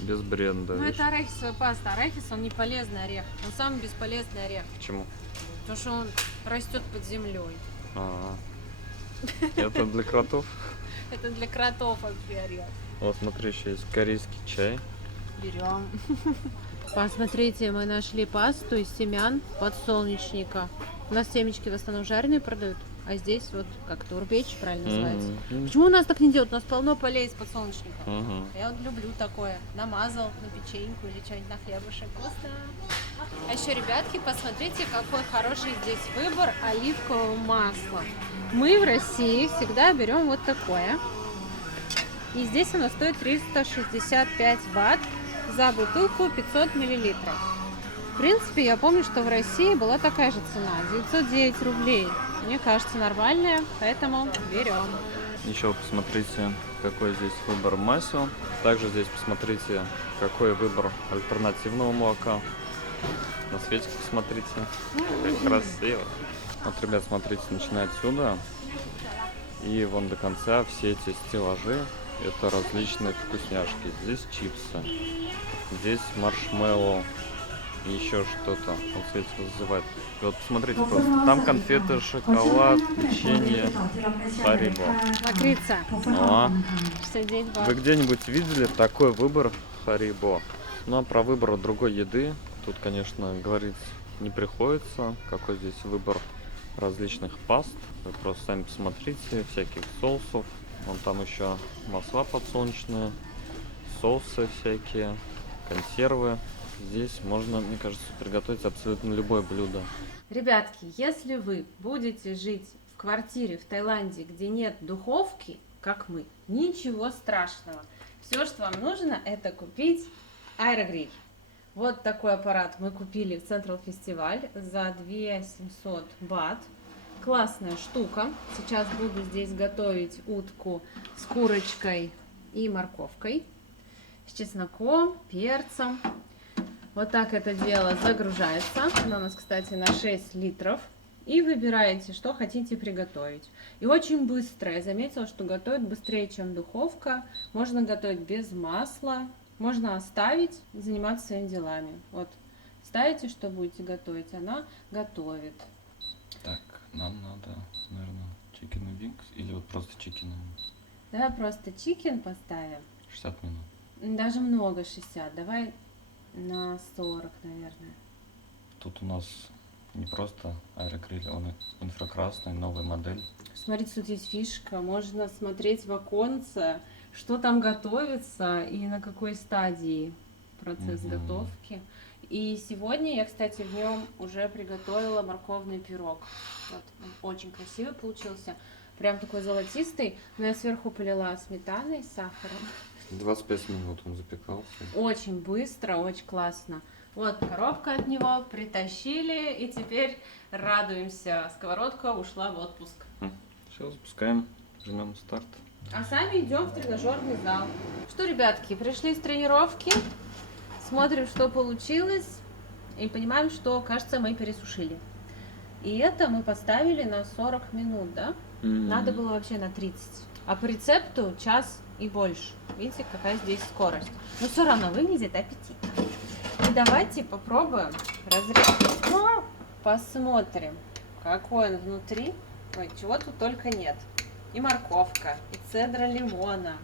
Без бренда. Ну видишь? это арахисовая паста. Арахис, он не полезный орех. Он самый бесполезный орех. Почему? Потому что он растет под землей. А, это для кротов. Это для кротов вообще орех. Вот смотри, еще есть корейский чай. Берем. Посмотрите, мы нашли пасту из семян подсолнечника. У нас семечки в основном жареные продают, а здесь вот как турбеч, правильно называется. Мгм. Почему у нас так не делают? У нас полно полей из подсолнечника. Мгм. Я вот люблю такое. Намазал на печеньку или что-нибудь на хлебушек. Вкусно. А еще, ребятки, посмотрите, какой хороший здесь выбор оливкового масла. Мы в России всегда берем вот такое. И здесь оно стоит 365 бат за бутылку 500 миллилитров. В принципе, я помню, что в России была такая же цена, 909 рублей. Мне кажется, нормальная, поэтому берем. Еще посмотрите, какой здесь выбор масел. Также здесь посмотрите, какой выбор альтернативного молока. На Светик посмотрите. Как красиво. Вот, ребят, смотрите, начиная отсюда. И вон до конца все эти стеллажи. Это различные вкусняшки. Здесь чипсы. Здесь маршмеллоу. И еще что-то. Вот Светик называет. И вот посмотрите просто. Там конфеты, шоколад, печенье, Харибо. Лакрица, О, 69 бат. вы где-нибудь видели такой выбор Харибо? Ну а про выбор другой еды тут, конечно, говорить не приходится. Какой здесь выбор различных паст. Вы просто сами посмотрите, всяких соусов. Вон там еще масла подсолнечные, соусы всякие, консервы. Здесь можно, мне кажется, приготовить абсолютно любое блюдо. Ребятки, если вы будете жить в квартире в Таиланде, где нет духовки, как мы, ничего страшного. Все, что вам нужно, это купить аэрогриль. Вот такой аппарат мы купили в Central Festival за 2700 бат. Классная штука. Сейчас буду здесь готовить утку с курочкой и морковкой, с чесноком, перцем. Вот так это дело загружается. Она у нас, кстати, на 6 литров. И выбираете, что хотите приготовить. И очень быстро. Я заметила, что готовит быстрее, чем духовка. Можно готовить без масла. Можно оставить и заниматься своими делами. Вот, ставите, что будете готовить, она готовит. Так, нам надо, наверное, chicken wings или вот просто chicken Давай просто чикен поставим. 60 минут. Даже много 60. Давай на 40, наверное. Тут у нас не просто аэрогриль, он инфракрасный, новая модель. Смотрите, тут есть фишка. Можно смотреть в оконце, что там готовится и на какой стадии процесс Мгм. готовки. И сегодня я, кстати, в нем уже приготовила морковный пирог. Вот, он очень красивый получился. Прям такой золотистый. Но я сверху полила сметаной с сахаром. 25 минут он запекался. Очень быстро, очень классно. Вот коробка от него, притащили, и теперь радуемся. Сковородка ушла в отпуск. Все, запускаем, жмем старт. А сами идем в тренажерный зал. Что, ребятки, пришли с тренировки, смотрим, что получилось, и понимаем, что, кажется, мы пересушили. И это мы поставили на 40 минут, да? Надо было вообще на 30. А по рецепту час и больше. Видите, какая здесь скорость. Но все равно выглядит аппетитно. И давайте попробуем разрезать. Посмотрим, какой он внутри. Ой, чего тут только нет. И морковка, и цедра лимона,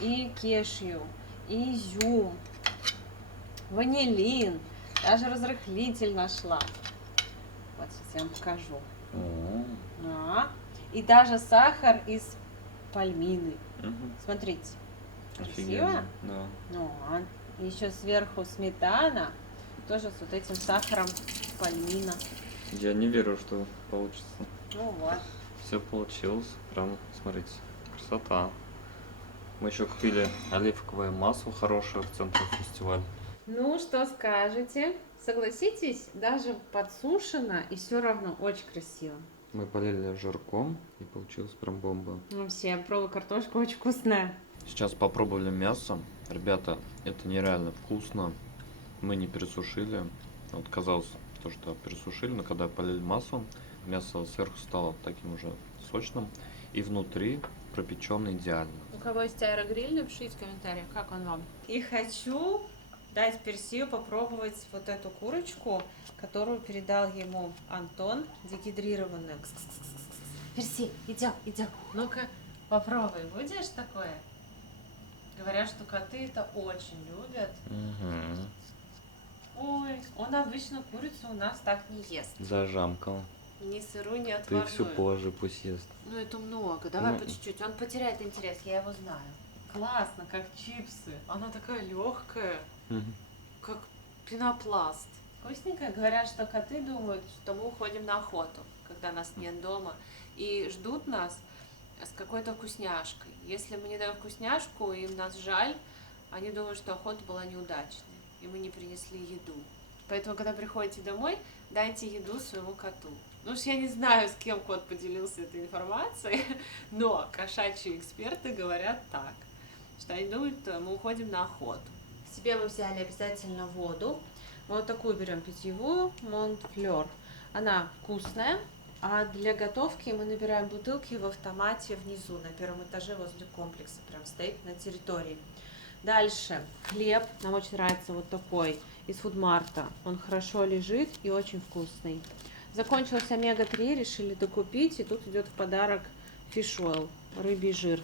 и кешью, и изюм, ванилин. Даже разрыхлитель нашла. Вот сейчас я вам покажу. Да. И даже сахар из пальмины. Смотрите. Красиво? Да. Ну, а еще сверху сметана. Тоже с вот этим сахаром пальмина. Я не верю, что получится. Ну вот. Все получилось. Прям, смотрите, красота. Мы еще купили оливковое масло хорошее в центре фестиваля. Ну, что скажете? Согласитесь, даже подсушено и все равно очень красиво. Мы полили жирком и получилось прям бомба. Ну, все, пробуй картошку, очень вкусная. Сейчас попробовали мясо. Ребята, это нереально вкусно. Мы не пересушили. Вот казалось, то, что пересушили, но когда полили маслом, мясо сверху стало таким уже сочным. И внутри пропечено идеально. У кого есть аэрогриль, напишите в комментариях, как он вам. И хочу дать Персию попробовать вот эту курочку, которую передал ему Антон, дегидрированную. Перси, идем, идем. Ну-ка, попробуй, будешь такое? Говорят, что коты это очень любят. Ой, он обычно курицу у нас так не ест. Зажамкал. Ни сырую, ни Ты отварную. всю положи, пусть ест. Ну это много, давай Ну, по чуть-чуть. Он потеряет интерес, я его знаю. Классно, как чипсы. Она такая легкая, как пенопласт. Вкусненькая. Говорят, что коты думают, что мы уходим на охоту, когда нас нет дома, и ждут нас с какой-то вкусняшкой. Если мы не даем вкусняшку, им нас жаль, они думают, что охота была неудачной, и мы не принесли еду. Поэтому, когда приходите домой, дайте еду своему коту. Ну уж я не знаю, с кем кот поделился этой информацией, но кошачьи эксперты говорят так, что они думают, что мы уходим на охоту. Себе мы взяли обязательно воду. Вот такую берем питьевую, Монтфлёр. Она вкусная, а для готовки мы набираем бутылки в автомате внизу, на первом этаже возле комплекса, прям стоит на территории. Дальше хлеб, нам очень нравится вот такой, из фудмарта. Он хорошо лежит и очень вкусный. Закончился омега-3, решили докупить, и тут идет в подарок fish oil, рыбий жир.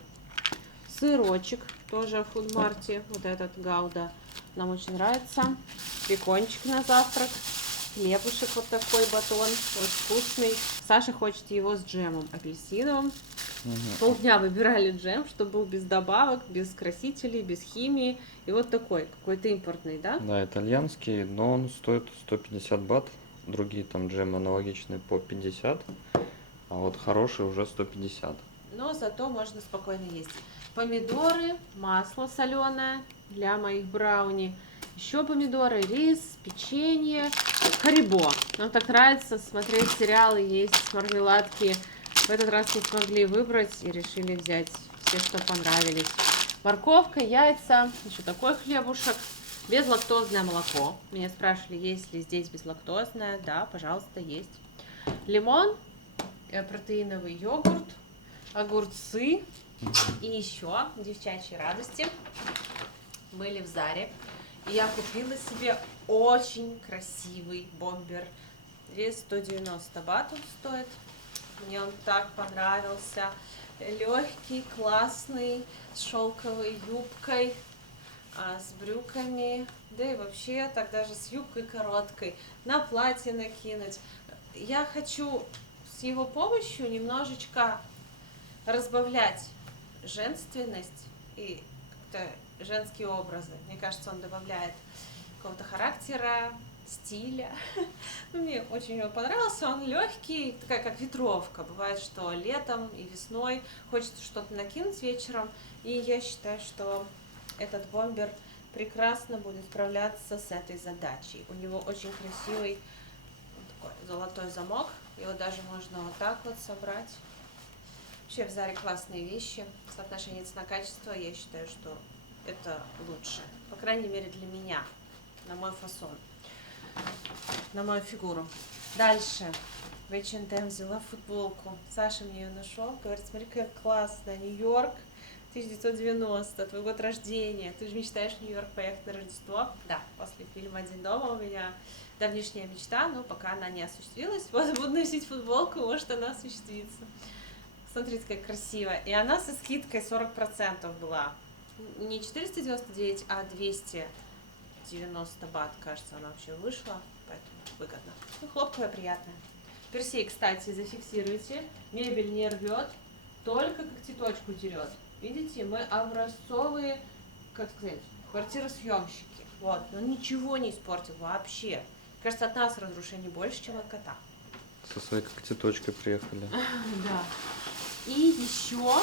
Сырочек, тоже в фудмарте, вот этот гауда, нам очень нравится. Бекончик на завтрак, хлебушек вот такой батон, очень вкусный. Саша хочет его с джемом апельсиновым. Полдня выбирали джем, чтобы был без добавок, без красителей, без химии. И вот такой, какой-то импортный, да? Да, итальянский, но он стоит 150 бат. Другие там джемы аналогичные по 50, а вот хороший уже 150. Но зато можно спокойно есть. Помидоры, масло соленое для моих брауни. Еще помидоры, рис, печенье, харибо. Нам так нравится смотреть сериалы, есть мармеладки. В этот раз не смогли выбрать и решили взять все, что понравились. Морковка, яйца, еще такой хлебушек. Безлактозное молоко. Меня спрашивали, есть ли здесь безлактозное. Да, пожалуйста, есть. Лимон, протеиновый йогурт, огурцы. И еще девчачьи радости. Были в Заре. И я купила себе очень красивый бомбер. Вес 190 бат он стоит. Мне он так понравился. Легкий, классный, с шелковой юбкой, с брюками. Да и вообще так даже с юбкой короткой. На платье накинуть. Я хочу с его помощью немножечко разбавлять женственность и как-то женские образы. Мне кажется, он добавляет какого-то характера, стиля. Мне очень его понравился. Он легкий, такая как ветровка. Бывает, что летом и весной хочется что-то накинуть вечером. И я считаю, что этот бомбер прекрасно будет справляться с этой задачей. У него очень красивый такой золотой замок. Его даже можно вот так вот собрать. Вообще в Заре классные вещи. Соотношение цена-качество, я считаю, что это лучше. По крайней мере для меня, на мой фасон, на мою фигуру. Дальше. В H&M взяла футболку. Саша мне ее нашел. Говорит, смотри, какая классная. Нью-Йорк. 1990, твой год рождения, ты же мечтаешь в Нью-Йорк поехать на Рождество. Да, после фильма «Один дома» у меня давнишняя мечта, но пока она не осуществилась. Вот буду носить футболку, может она осуществится. Смотрите, как красиво. И она со скидкой 40% была. Не 499, а 290 бат, кажется, она вообще вышла. Поэтому выгодно. Ну, хлопковая, приятная. Персей, кстати, зафиксируйте. Мебель не рвет, только когтеточку дерет. Видите, мы образцовые, как сказать, квартиросъемщики. Вот, но ничего не испортил вообще. Кажется, от нас разрушений больше, чем от кота. Со своей когтеточкой приехали. Да. И еще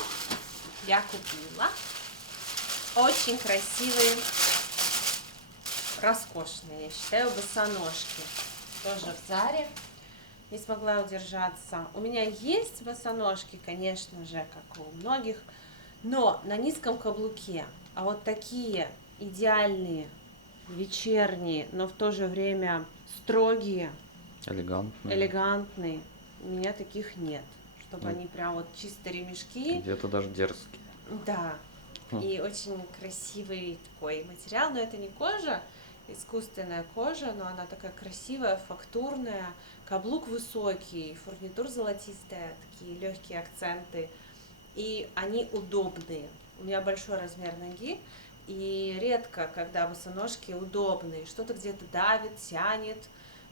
я купила очень красивые, роскошные, я считаю, босоножки. Тоже в Заре. Не смогла удержаться. У меня есть босоножки, конечно же, как у многих, но на низком каблуке. А вот такие идеальные, вечерние, но в то же время строгие, элегантные, у меня таких нет. Чтобы они прям вот чисто ремешки. Где-то даже дерзкие. Да. И очень красивый такой материал, но это не кожа, искусственная кожа, но она такая красивая, фактурная, каблук высокий, фурнитура золотистая, такие легкие акценты, и они удобные. У меня большой размер ноги, и редко, когда босоножки удобные, что-то где-то давит, тянет,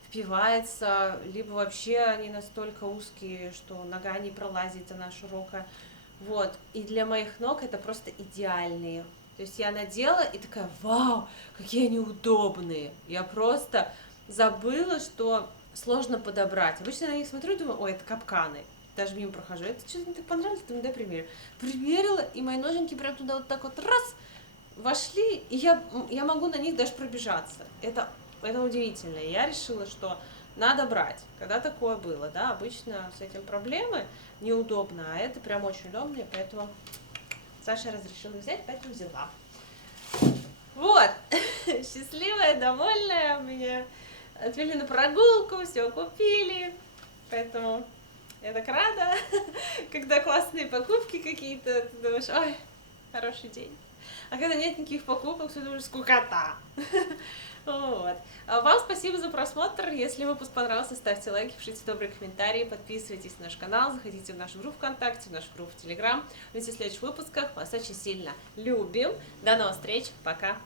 впивается, либо вообще они настолько узкие, что нога не пролазит, она широкая. Вот, и для моих ног это просто идеальные. То есть я надела и такая, вау, какие они удобные. Я просто забыла, что сложно подобрать. Обычно на них смотрю и думаю, ой, это капканы. Даже мимо прохожу. Это что-то мне так понравилось, думаю, дай примерю. Примерила, и мои ноженьки прям туда вот так вот раз вошли, и я могу на них даже пробежаться. Это удивительно. Я решила, что надо брать. Когда такое было, да, обычно с этим проблемы, неудобно, а это прям очень удобно, и поэтому Саша разрешила взять, поэтому взяла. Вот, счастливая, довольная, меня отвели на прогулку, все купили, поэтому я так рада, когда классные покупки какие-то, ты думаешь, ой, хороший день. А когда нет никаких покупок, ты думаешь, скукота. Вот. Вам спасибо за просмотр. Если выпуск понравился, ставьте лайки, пишите добрые комментарии, подписывайтесь на наш канал, заходите в нашу группу ВКонтакте, в нашу группу в Телеграм. Увидимся в следующих выпусках. Вас очень сильно любим. До новых встреч. Пока.